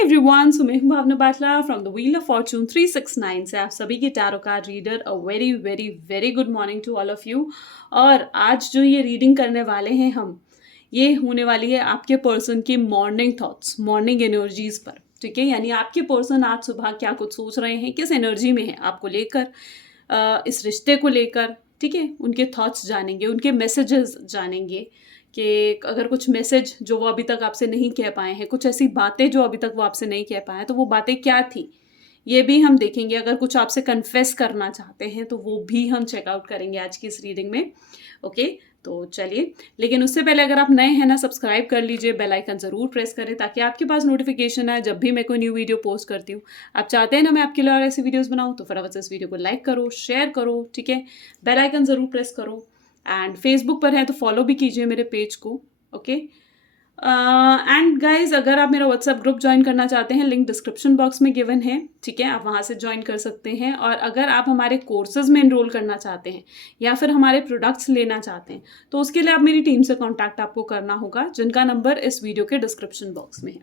Everyone, so मैं हूं Bhavna Batla from the wheel of fortune 369 से आप सभी के tarot card reader. A very very very good morning to all of you. और आज जो ये रीडिंग करने वाले हैं हम, ये होने वाली है आपके पर्सन की मॉर्निंग थॉट्स, मॉर्निंग एनर्जीज पर। ठीक है, यानी आपके पर्सन आज सुबह क्या कुछ सोच रहे हैं, किस एनर्जी में है आपको लेकर, इस रिश्ते को लेकर। ठीक है, उनके थॉट्स जानेंगे, उनके मैसेजेस जानेंगे कि अगर कुछ मैसेज जो वो अभी तक आपसे नहीं कह पाए हैं, कुछ ऐसी बातें जो अभी तक वो आपसे नहीं कह पाए हैं, तो वो बातें क्या थी ये भी हम देखेंगे। अगर कुछ आपसे कन्फेस करना चाहते हैं तो वो भी हम चेकआउट करेंगे आज की इस रीडिंग में। ओके, तो चलिए, लेकिन उससे पहले अगर आप नए हैं ना, सब्सक्राइब कर लीजिए, बेल आइकन ज़रूर प्रेस करें ताकि आपके पास नोटिफिकेशन आए जब भी मैं कोई न्यू वीडियो पोस्ट करती हूँ। आप चाहते हैं ना मैं आपके लिए और ऐसी वीडियोस बनाऊँ, तो फटाफट से इस वीडियो को लाइक करो, शेयर करो, ठीक है, बेल आइकन ज़रूर प्रेस करो। एंड फेसबुक पर है तो फॉलो भी कीजिए मेरे पेज को। ओके, एंड गाइज, अगर आप मेरा व्हाट्सएप ग्रुप ज्वाइन करना चाहते हैं, लिंक डिस्क्रिप्शन बॉक्स में गिवन है। ठीक है, आप वहाँ से ज्वाइन कर सकते हैं। और अगर आप हमारे कोर्सेज में एनरोल करना चाहते हैं या फिर हमारे प्रोडक्ट्स लेना चाहते हैं, तो उसके लिए आप मेरी टीम से कॉन्टैक्ट आपको करना होगा, जिनका नंबर इस वीडियो के डिस्क्रिप्शन बॉक्स में है।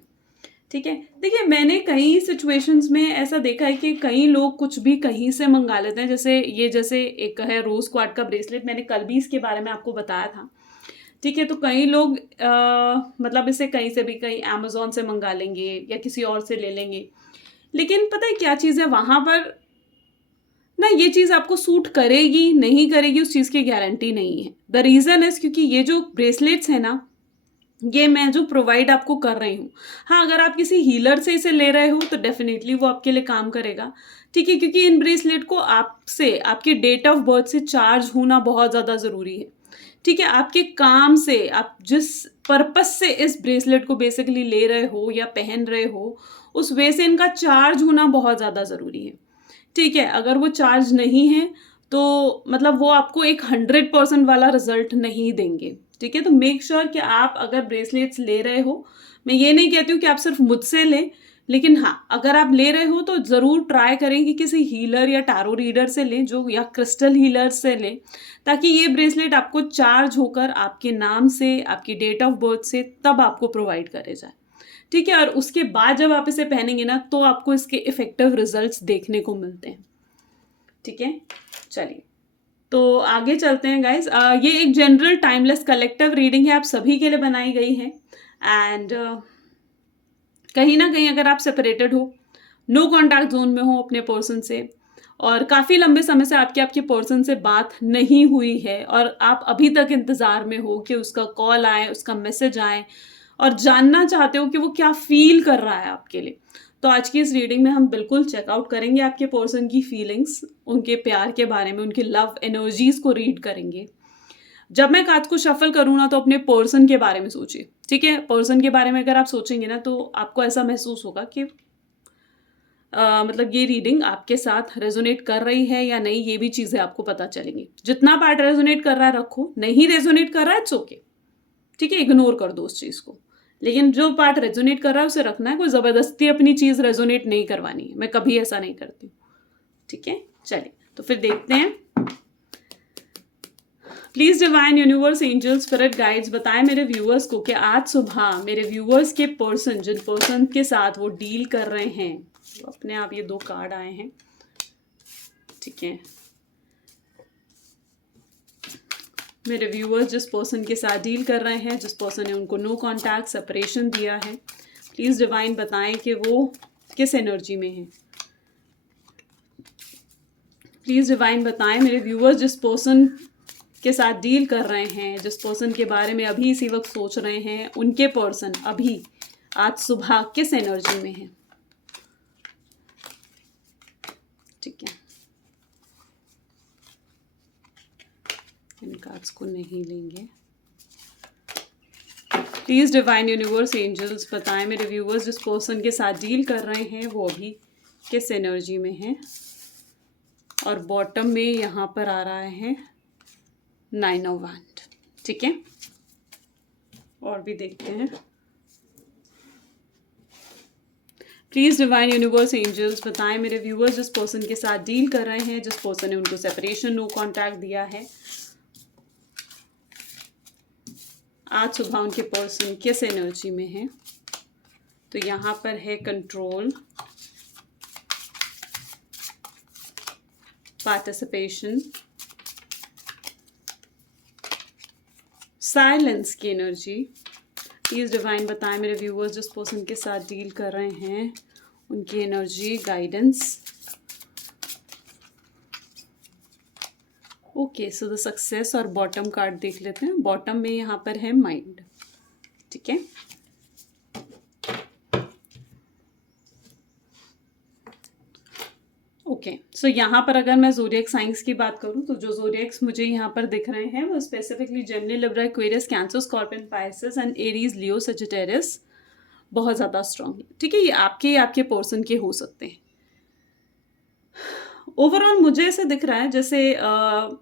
ठीक है, देखिए, मैंने कई सिचुएशंस में ऐसा देखा है कि कई लोग कुछ भी कहीं से मंगा लेते हैं। जैसे एक है रोज क्वार्ट का ब्रेसलेट, मैंने कल भी इसके बारे में आपको बताया था। ठीक है, तो कई लोग मतलब इसे कहीं से भी, कहीं अमेजोन से मंगा लेंगे या किसी और से ले लेंगे। लेकिन पता है क्या चीज़ है, वहाँ पर ना ये चीज़ आपको सूट करेगी नहीं करेगी उस चीज़ की गारंटी नहीं है। द रीज़न इज़ क्योंकि ये जो ब्रेसलेट्स है ना, ये मैं जो प्रोवाइड आपको कर रही हूँ। हाँ, अगर आप किसी हीलर से इसे ले रहे हो तो डेफिनेटली वो आपके लिए काम करेगा। ठीक है, क्योंकि इन ब्रेसलेट को आपसे, आपकी डेट ऑफ बर्थ से चार्ज होना बहुत ज़्यादा ज़रूरी है। ठीक है, आपके काम से, आप जिस पर्पस से इस ब्रेसलेट को बेसिकली ले रहे हो या पहन रहे हो, उस वे से इनका चार्ज होना बहुत ज़्यादा ज़रूरी है। ठीक है, अगर वो चार्ज नहीं है तो मतलब वो आपको एक 100% वाला रिजल्ट नहीं देंगे। ठीक है, तो मेक श्योर कि आप अगर ब्रेसलेट्स ले रहे हो, मैं ये नहीं कहती हूँ कि आप सिर्फ मुझसे लें, लेकिन हाँ, अगर आप ले रहे हो तो ज़रूर ट्राई करें कि किसी हीलर या टैरो रीडर से लें, जो या क्रिस्टल हीलर से लें, ताकि ये ब्रेसलेट आपको चार्ज होकर आपके नाम से, आपकी डेट ऑफ बर्थ से तब आपको प्रोवाइड करे जाए। ठीक है, और उसके बाद जब आप इसे पहनेंगे ना, तो आपको इसके इफेक्टिव रिजल्ट्स देखने को मिलते हैं। ठीक है, चलिए तो आगे चलते हैं गाइज। ये एक जनरल टाइमलेस कलेक्टिव रीडिंग है, आप सभी के लिए बनाई गई है। एंड कहीं ना कहीं अगर आप सेपरेटेड हो, नो कॉन्टैक्ट जोन में हो अपने पर्सन से, और काफ़ी लंबे समय से आपके पर्सन से बात नहीं हुई है, और आप अभी तक इंतज़ार में हो कि उसका कॉल आए, उसका मैसेज आए, और जानना चाहते हो कि वो क्या फील कर रहा है आपके लिए, तो आज की इस रीडिंग में हम बिल्कुल चेकआउट करेंगे आपके पर्सन की फीलिंग्स, उनके प्यार के बारे में, उनके लव एनर्जीज को रीड करेंगे। जब मैं कार्ड को शफल करूँ ना, तो अपने पर्सन के बारे में सोचिए। ठीक है, पर्सन के बारे में अगर आप सोचेंगे ना, तो आपको ऐसा महसूस होगा कि मतलब ये रीडिंग आपके साथ रेजोनेट कर रही है या नहीं, ये भी चीज़ें आपको पता चलेंगी। जितना पार्ट रेजोनेट कर रहा है रखो, नहीं रेजोनेट कर रहा है इट्स ओके। ठीक है, इग्नोर कर दो उस चीज़ को। लेकिन जो पार्ट रेजोनेट कर रहा है उसे रखना है, कोई ज़बरदस्ती अपनी चीज़ रेजोनेट नहीं करवानी है, मैं कभी ऐसा नहीं करती हूँ। ठीक है, चलिए तो फिर देखते हैं। Please divine universe angel spirit guides बताएं मेरे व्यूअर्स को कि आज सुबह मेरे व्यूअर्स के पर्सन, जिन पर्सन के साथ वो डील कर रहे हैं, तो अपने आप ये 2 कार्ड आए हैं। ठीक है, मेरे व्यूअर्स जिस पर्सन के साथ डील कर रहे हैं, जिस पर्सन ने उनको नो कॉन्टैक्ट सेपरेशन दिया है, प्लीज डिवाइन बताएं कि वो किस एनर्जी में है। प्लीज डिवाइन बताएं मेरे व्यूअर्स जिस पर्सन के साथ डील कर रहे हैं, जिस पर्सन के बारे में अभी इसी वक्त सोच रहे हैं, उनके पर्सन अभी आज सुबह किस एनर्जी में है। ठीक है, इन कार्ड्स को नहीं लेंगे। प्लीज डिवाइन यूनिवर्स एंजल्स बताएं मेरे व्यूअर्स जिस पर्सन के साथ डील कर रहे हैं, वो अभी किस एनर्जी में है। और बॉटम में यहाँ पर आ रहा है 9 ऑफ वैंड। ठीक है, और भी देखते हैं। प्लीज डिवाइन यूनिवर्स एंजल्स बताएं मेरे व्यूअर्स जिस पर्सन के साथ डील कर रहे हैं, जिस पर्सन ने उनको सेपरेशन नो कॉन्टैक्ट दिया है, आज सुबह उनके पर्सन किस एनर्जी में है। तो यहाँ पर है कंट्रोल, पार्टिसिपेशन, साइलेंस की एनर्जी। प्लीज डिवाइन बताएं मेरे व्यूअर्स जिस पर्सन के साथ डील कर रहे हैं उनकी energy, guidance. Okay, so the success और बॉटम कार्ड देख लेते हैं। बॉटम में यहाँ पर है माइंड, ठीक है। ओके, सो यहाँ पर अगर मैं ज़ोडिएक साइंस की बात करूँ तो जो ज़ोडिएक्स मुझे यहाँ पर दिख रहे हैं वो specifically Gemini, Libra, Aquarius, cancer, scorpion, Pisces and Aries, Leo, Sagittarius बहुत ज़्यादा स्ट्रॉन्ग है, ठीक है। ये आपके पर्सन के हो सकते हैं। ओवरऑल मुझे ऐसे दिख रहा है जैसे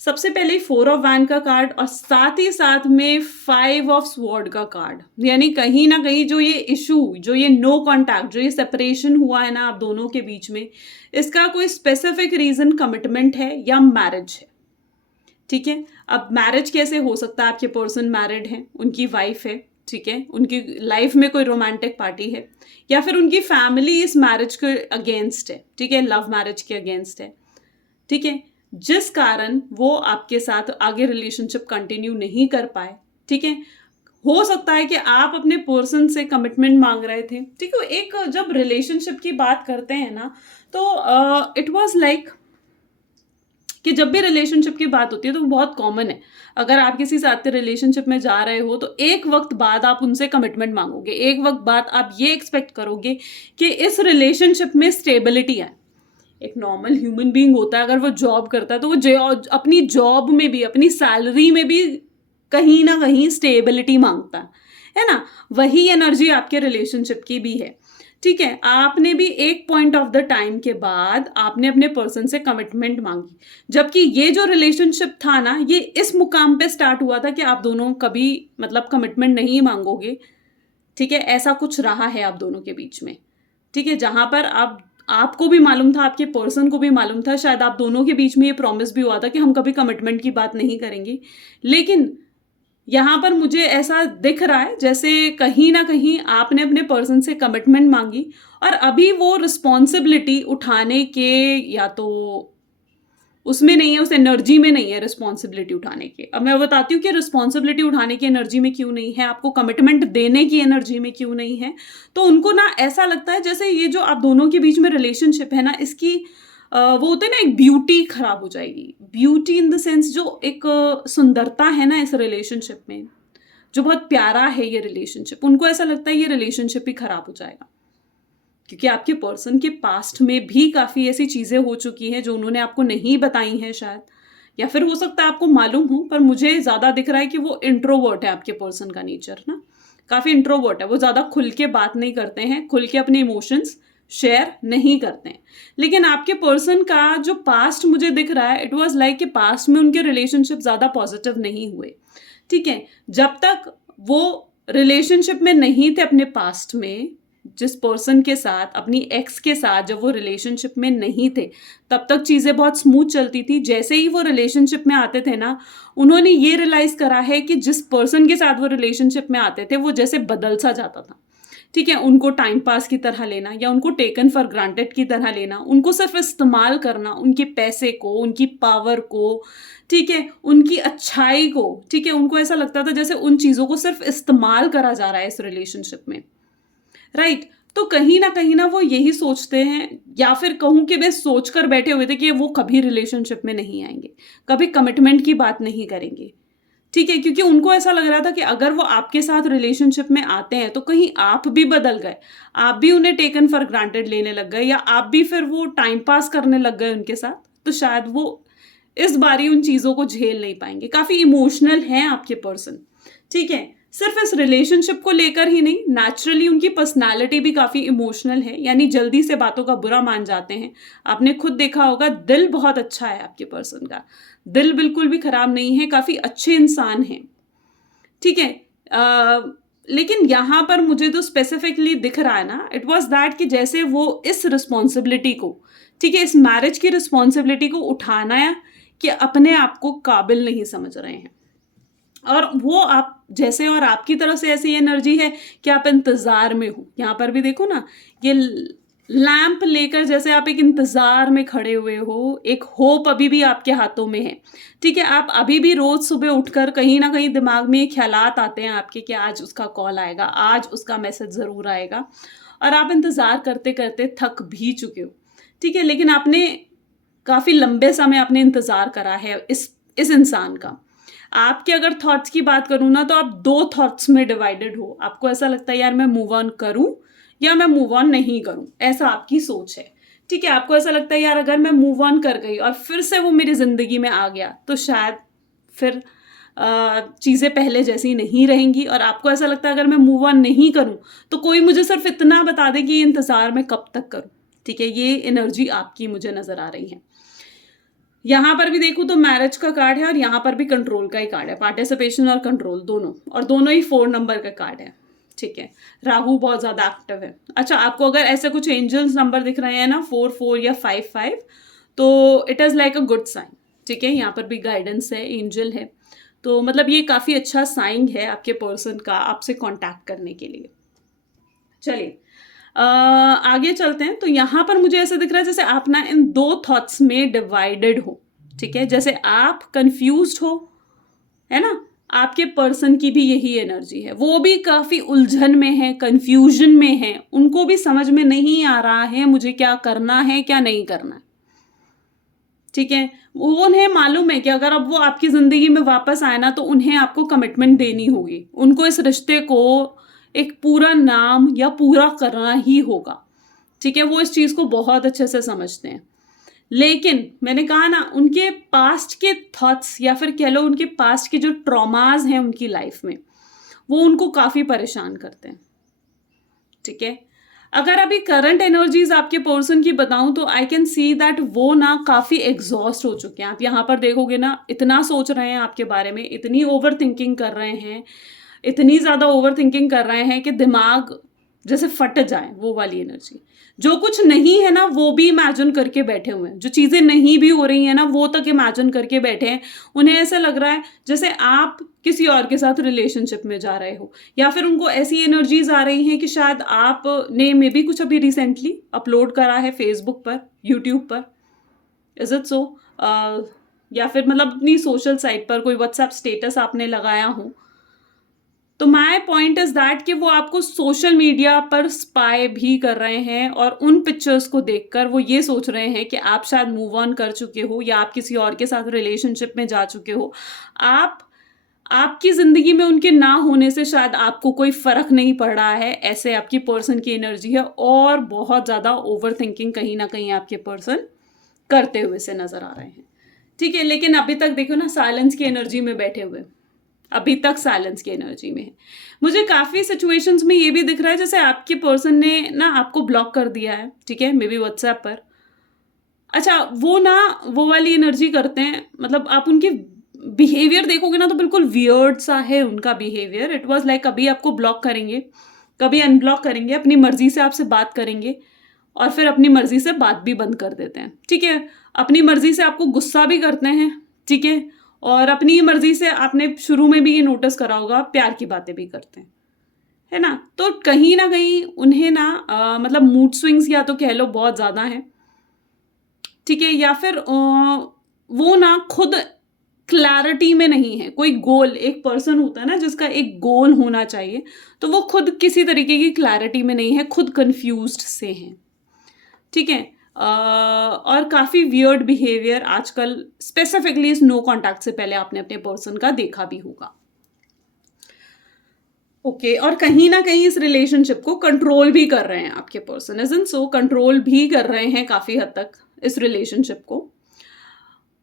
सबसे पहले 4 ऑफ वैंड का कार्ड और साथ ही साथ में 5 ऑफ स्वॉर्ड का कार्ड, यानी कहीं ना कहीं जो ये इशू, जो ये नो कॉन्टैक्ट, जो ये सेपरेशन हुआ है ना आप दोनों के बीच में, इसका कोई स्पेसिफिक रीजन कमिटमेंट है या मैरिज है, ठीक है। अब मैरिज कैसे हो सकता है? आपके पर्सन मैरिड है, उनकी वाइफ है, ठीक है, उनकी लाइफ में कोई रोमांटिक पार्टी है, या फिर उनकी फैमिली इस मैरिज के अगेंस्ट है, ठीक है, लव मैरिज के अगेंस्ट है, ठीक है, जिस कारण वो आपके साथ आगे रिलेशनशिप कंटिन्यू नहीं कर पाए, ठीक है। हो सकता है कि आप अपने पर्सन से कमिटमेंट मांग रहे थे, ठीक है। एक जब रिलेशनशिप की बात करते हैं ना तो इट वाज लाइक कि जब भी रिलेशनशिप की बात होती है तो बहुत कॉमन है, अगर आप किसी साथ रिलेशनशिप में जा रहे हो तो एक वक्त बाद आप उनसे कमिटमेंट मांगोगे, एक वक्त बाद आप ये एक्सपेक्ट करोगे कि इस रिलेशनशिप में स्टेबिलिटी है। एक नॉर्मल ह्यूमन बीइंग होता है, अगर वो जॉब करता है तो वो अपनी जॉब में भी, अपनी सैलरी में भी कहीं ना कहीं स्टेबिलिटी मांगता है ना। वही एनर्जी आपके रिलेशनशिप की भी है, ठीक है। आपने भी एक पॉइंट ऑफ द टाइम के बाद आपने अपने पर्सन से कमिटमेंट मांगी, जबकि ये जो रिलेशनशिप था ना ये इस मुकाम पे स्टार्ट हुआ था कि आप दोनों कभी मतलब कमिटमेंट नहीं मांगोगे, ठीक है। ऐसा कुछ रहा है आप दोनों के बीच में, ठीक है, जहां पर आपको भी मालूम था, आपके पर्सन को भी मालूम था, शायद आप दोनों के बीच में ये प्रॉमिस भी हुआ था कि हम कभी कमिटमेंट की बात नहीं करेंगे। लेकिन यहाँ पर मुझे ऐसा दिख रहा है जैसे कहीं ना कहीं आपने अपने पर्सन से कमिटमेंट मांगी और अभी वो रिस्पॉन्सिबिलिटी उठाने के, या तो उसमें नहीं है, उस एनर्जी में नहीं है रिस्पॉन्सिबिलिटी उठाने के। अब मैं बताती हूँ कि रिस्पॉन्सिबिलिटी उठाने की एनर्जी में क्यों नहीं है, आपको कमिटमेंट देने की एनर्जी में क्यों नहीं है। तो उनको ना ऐसा लगता है जैसे ये जो आप दोनों के बीच में रिलेशनशिप है ना, इसकी वो होते हैं ना, एक ब्यूटी खराब हो जाएगी। ब्यूटी इन द सेंस जो एक सुंदरता है ना इस रिलेशनशिप में, जो बहुत प्यारा है ये रिलेशनशिप, उनको ऐसा लगता है ये रिलेशनशिप ही खराब हो जाएगा, क्योंकि आपके पर्सन के पास्ट में भी काफ़ी ऐसी चीज़ें हो चुकी हैं जो उन्होंने आपको नहीं बताई हैं शायद, या फिर हो सकता है आपको मालूम हो, पर मुझे ज़्यादा दिख रहा है कि वो इंट्रोवर्ट है। आपके पर्सन का नेचर ना काफ़ी इंट्रोवर्ट है, वो ज़्यादा खुल के बात नहीं करते हैं, खुल के अपने इमोशंस शेयर नहीं करते हैं। लेकिन आपके पर्सन का जो पास्ट मुझे दिख रहा है, इट वॉज लाइक कि पास्ट में उनके रिलेशनशिप ज़्यादा पॉजिटिव नहीं हुए, ठीक है। जब तक वो रिलेशनशिप में नहीं थे अपने पास्ट में, जिस पर्सन के साथ, अपनी एक्स के साथ जब वो रिलेशनशिप में नहीं थे, तब तक चीज़ें बहुत स्मूथ चलती थी। जैसे ही वो रिलेशनशिप में आते थे ना, उन्होंने ये रियलाइज करा है कि जिस पर्सन के साथ वो रिलेशनशिप में आते थे वो जैसे बदल सा जाता था, ठीक है। उनको टाइम पास की तरह लेना या उनको टेकन फॉर ग्रांटेड की तरह लेना, उनको सिर्फ इस्तेमाल करना, उनके पैसे को, उनकी पावर को, ठीक है, उनकी अच्छाई को, ठीक है। उनको ऐसा लगता था जैसे उन चीज़ों को सिर्फ इस्तेमाल करा जा रहा है इस रिलेशनशिप में, राइट। तो कहीं ना वो यही सोचते हैं, या फिर कहूं कि वे सोचकर बैठे हुए थे कि वो कभी रिलेशनशिप में नहीं आएंगे, कभी कमिटमेंट की बात नहीं करेंगे, ठीक है। क्योंकि उनको ऐसा लग रहा था कि अगर वो आपके साथ रिलेशनशिप में आते हैं तो कहीं आप भी बदल गए, आप भी उन्हें टेकन फॉर ग्रांटेड लेने लग गए, या आप भी फिर वो टाइम पास करने लग गए उनके साथ, तो शायद वो इस बारी उन चीज़ों को झेल नहीं पाएंगे। काफ़ी इमोशनल हैं आपके पर्सन, ठीक है। सिर्फ इस रिलेशनशिप को लेकर ही नहीं, नेचुरली उनकी पर्सनालिटी भी काफ़ी इमोशनल है, यानी जल्दी से बातों का बुरा मान जाते हैं। आपने खुद देखा होगा, दिल बहुत अच्छा है आपके पर्सन का, दिल बिल्कुल भी खराब नहीं है, काफ़ी अच्छे इंसान हैं, ठीक है। लेकिन यहाँ पर मुझे तो स्पेसिफिकली दिख रहा है ना, इट वॉज दैट कि जैसे वो इस रिस्पॉन्सिबिलिटी को, ठीक है, इस मैरिज की रिस्पॉन्सिबिलिटी को उठाना है कि अपने आप को काबिल नहीं समझ रहे हैं। और वो आप जैसे, और आपकी तरफ से ऐसी एनर्जी है कि आप इंतजार में हो। यहाँ पर भी देखो ना, ये लैंप लेकर जैसे आप एक इंतजार में खड़े हुए हो, एक होप अभी भी आपके हाथों में है। ठीक है, आप अभी भी रोज सुबह उठकर कहीं ना कहीं दिमाग में ये ख्यालात आते हैं आपके कि आज उसका कॉल आएगा, आज उसका मैसेज जरूर आएगा, और आप इंतजार करते करते थक भी चुके हो। ठीक है, लेकिन आपने काफी लंबे समय आपने इंतजार करा है इस इंसान का। आपके अगर थॉट्स की बात करूँ ना, तो आप दो थॉट्स में डिवाइडेड हो। आपको ऐसा लगता है यार मैं मूव ऑन करूं या मैं मूव ऑन नहीं करूं, ऐसा आपकी सोच है। ठीक है, आपको ऐसा लगता है यार अगर मैं मूव ऑन कर गई और फिर से वो मेरी जिंदगी में आ गया तो शायद फिर चीजें पहले जैसी नहीं रहेंगी, और आपको ऐसा लगता है अगर मैं मूव ऑन नहीं करूं तो कोई मुझे सिर्फ इतना बता दे कि ये इंतजार मैं कब तक करूं। ठीक है, ये एनर्जी आपकी मुझे नजर आ रही है। यहाँ पर भी देखो तो मैरिज का कार्ड है, और यहाँ पर भी कंट्रोल का ही कार्ड है, पार्टिसिपेशन और कंट्रोल दोनों, और दोनों ही 4 नंबर का कार्ड है। ठीक है, राहु बहुत ज्यादा एक्टिव है। अच्छा, आपको अगर ऐसे कुछ एंजल्स नंबर दिख रहे हैं ना, 4 4 या 5 5, तो it is like a good sign. ठीक है, यहाँ पर भी गाइडेंस है, एंजल है, तो मतलब ये काफी अच्छा साइन है आपके पर्सन का आपसे कांटेक्ट करने के लिए। चलिए आगे चलते हैं। तो यहाँ पर मुझे ऐसा दिख रहा है जैसे आप ना इन दो थॉट्स में डिवाइडेड हो। ठीक है, जैसे आप कंफ्यूज्ड हो, है ना, आपके पर्सन की भी यही एनर्जी है, वो भी काफी उलझन में है, कंफ्यूजन में है, उनको भी समझ में नहीं आ रहा है मुझे क्या करना है क्या नहीं करना है। ठीक है, वो उन्हें मालूम है कि अगर अब वो आपकी जिंदगी में वापस आए ना तो उन्हें आपको कमिटमेंट देनी होगी, उनको इस रिश्ते को एक पूरा नाम या पूरा करना ही होगा। ठीक है, वो इस चीज को बहुत अच्छे से समझते हैं, लेकिन मैंने कहा ना उनके पास्ट के थॉट्स या फिर कह लो उनके पास्ट के जो ट्रॉमाज हैं उनकी लाइफ में, वो उनको काफी परेशान करते हैं। ठीक है, अगर अभी करंट एनर्जीज आपके पर्सन की बताऊं तो आई कैन सी दैट वो ना काफी एग्जॉस्ट हो चुके हैं। आप यहाँ पर देखोगे ना, इतना सोच रहे हैं आपके बारे में, इतनी ओवर थिंकिंग कर रहे हैं, इतनी ज्यादा ओवर थिंकिंग कर रहे हैं कि दिमाग जैसे फट जाए, वो वाली एनर्जी। जो कुछ नहीं है ना वो भी इमेजिन करके बैठे हुए हैं, जो चीजें नहीं भी हो रही हैं ना वो तक इमेजिन करके बैठे हैं। उन्हें ऐसा लग रहा है जैसे आप किसी और के साथ रिलेशनशिप में जा रहे हो, या फिर उनको ऐसी एनर्जीज आ रही हैं कि शायद आपने मे भी कुछ अभी रिसेंटली अपलोड करा है फेसबुक पर, यूट्यूब पर, इज इट सो, या फिर मतलब अपनी सोशल साइट पर कोई व्हाट्सएप स्टेटस आपने लगाया हो। तो माई पॉइंट इज दैट कि वो आपको सोशल मीडिया पर स्पाई भी कर रहे हैं, और उन पिक्चर्स को देखकर वो ये सोच रहे हैं कि आप शायद मूव ऑन कर चुके हो या आप किसी और के साथ रिलेशनशिप में जा चुके हो। आपकी जिंदगी में उनके ना होने से शायद आपको कोई फर्क नहीं पड़ रहा है, ऐसे आपकी पर्सन की एनर्जी है, और बहुत ज्यादा ओवर थिंकिंग कहीं ना कहीं आपके पर्सन करते हुए से नजर आ रहे हैं। ठीक है, लेकिन अभी तक देखो ना साइलेंस की एनर्जी में बैठे हुए, अभी तक साइलेंस की एनर्जी में है। मुझे काफी सिचुएशंस में ये भी दिख रहा है जैसे आपके पर्सन ने ना आपको ब्लॉक कर दिया है। ठीक है, मे बी व्हाट्सएप पर। अच्छा, वो ना वो वाली एनर्जी करते हैं, मतलब आप उनके बिहेवियर देखोगे ना तो बिल्कुल वियर्ड सा है उनका बिहेवियर। इट वाज लाइक कभी आपको ब्लॉक करेंगे, कभी अनब्लॉक करेंगे, अपनी मर्जी से आपसे बात करेंगे, और फिर अपनी मर्जी से बात भी बंद कर देते हैं। ठीक है, अपनी मर्जी से आपको गुस्सा भी करते हैं। ठीक है, और अपनी मर्जी से आपने शुरू में भी ये नोटिस करा होगा प्यार की बातें भी करते हैं, है ना। तो कहीं ना कहीं उन्हें ना मतलब मूड स्विंग्स या तो कह लो बहुत ज्यादा है। ठीक है, या फिर वो ना खुद क्लैरिटी में नहीं है। कोई गोल, एक पर्सन होता है ना जिसका एक गोल होना चाहिए, तो वो खुद किसी तरीके की क्लैरिटी में नहीं है, खुद कंफ्यूज्ड से हैं। ठीक है, और काफी वियर्ड बिहेवियर आजकल स्पेसिफिकली इस नो कॉन्टैक्ट से पहले आपने अपने पर्सन का देखा भी होगा। ओके, और कहीं ना कहीं इस रिलेशनशिप को कंट्रोल भी कर रहे हैं आपके पर्सन, इजंट सो, कंट्रोल भी कर रहे हैं काफी हद तक इस रिलेशनशिप को।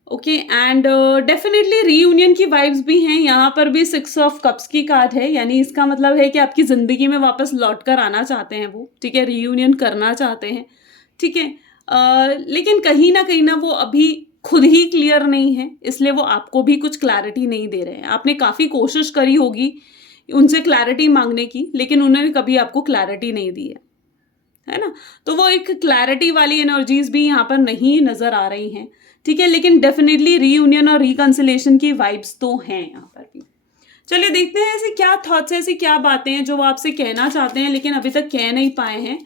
ओके, एंड डेफिनेटली रीयूनियन की वाइब्स भी हैं। यहाँ पर भी 6 ऑफ कप्स की कार्ड है, यानी इसका मतलब है कि आपकी जिंदगी में वापस लौट कर आना चाहते हैं वो। ठीक है, रीयूनियन करना चाहते हैं। ठीक है, लेकिन कहीं ना वो अभी खुद ही क्लियर नहीं है, इसलिए वो आपको भी कुछ क्लैरिटी नहीं दे रहे हैं। आपने काफी कोशिश करी होगी उनसे क्लैरिटी मांगने की, लेकिन उन्होंने कभी आपको क्लैरिटी नहीं दी है ना। तो वो एक क्लैरिटी वाली एनर्जीज भी यहाँ पर नहीं नजर आ रही हैं। ठीक है, लेकिन डेफिनेटली रीयूनियन और रिकंसिलेशन की वाइब्स तो हैं यहाँ पर भी। चलिए देखते हैं ऐसे क्या थॉट्स हैं, ऐसी क्या बातें हैं जो वो आपसे कहना चाहते हैं लेकिन अभी तक कह नहीं पाए हैं।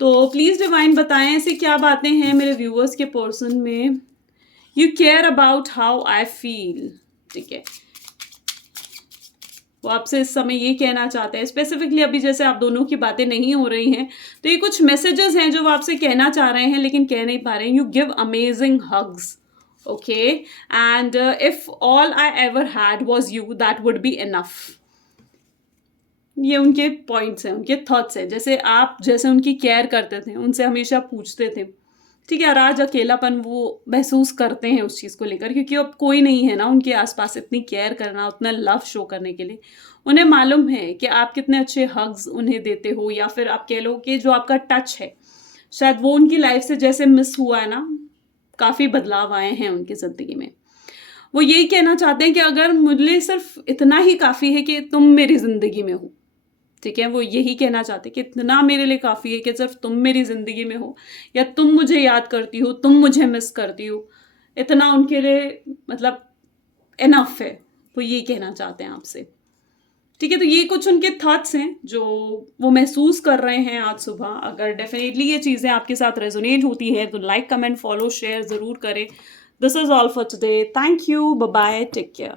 तो प्लीज़ डिवाइन बताएं ऐसी क्या बातें हैं मेरे व्यूअर्स के पर्सन में। You care about how I feel, ठीक है। वो आपसे इस समय ये कहना चाहते हैं स्पेसिफिकली, अभी जैसे आप दोनों की बातें नहीं हो रही हैं तो ये कुछ मैसेजेस हैं जो वो आपसे कहना चाह रहे हैं लेकिन कह नहीं पा रहे हैं। You give amazing hugs, okay, and if all I ever had was you that would be enough. ये उनके पॉइंट्स हैं, उनके थॉट्स हैं। जैसे आप जैसे उनकी केयर करते थे, उनसे हमेशा पूछते थे, ठीक है, और आज अकेलापन वो महसूस करते हैं उस चीज़ को लेकर, क्योंकि अब कोई नहीं है ना उनके आसपास इतनी केयर करना, उतना लव शो करने के लिए। उन्हें मालूम है कि आप कितने अच्छे हग्स उन्हें देते हो, या फिर आप कह लो कि जो आपका टच है शायद वो उनकी लाइफ से जैसे मिस हुआ है ना, काफ़ी बदलाव आए हैं उनकी ज़िंदगी में। वो यही कहना चाहते हैं कि अगर मुझे सिर्फ इतना ही काफ़ी है कि तुम मेरी ज़िंदगी में हो, ठीक है, वो यही कहना चाहते हैं कि इतना मेरे लिए काफ़ी है कि सिर्फ तुम मेरी ज़िंदगी में हो, या तुम मुझे याद करती हो, तुम मुझे मिस करती हो, इतना उनके लिए मतलब इनफ है। वो यही कहना चाहते हैं आपसे, ठीक है। तो ये कुछ उनके थॉट्स हैं जो वो महसूस कर रहे हैं आज सुबह। अगर डेफिनेटली ये चीज़ें आपके साथ रेजोनेट होती है तो लाइक, कमेंट, फॉलो, शेयर ज़रूर करें। This is all for today. Thank you, bye bye, take care.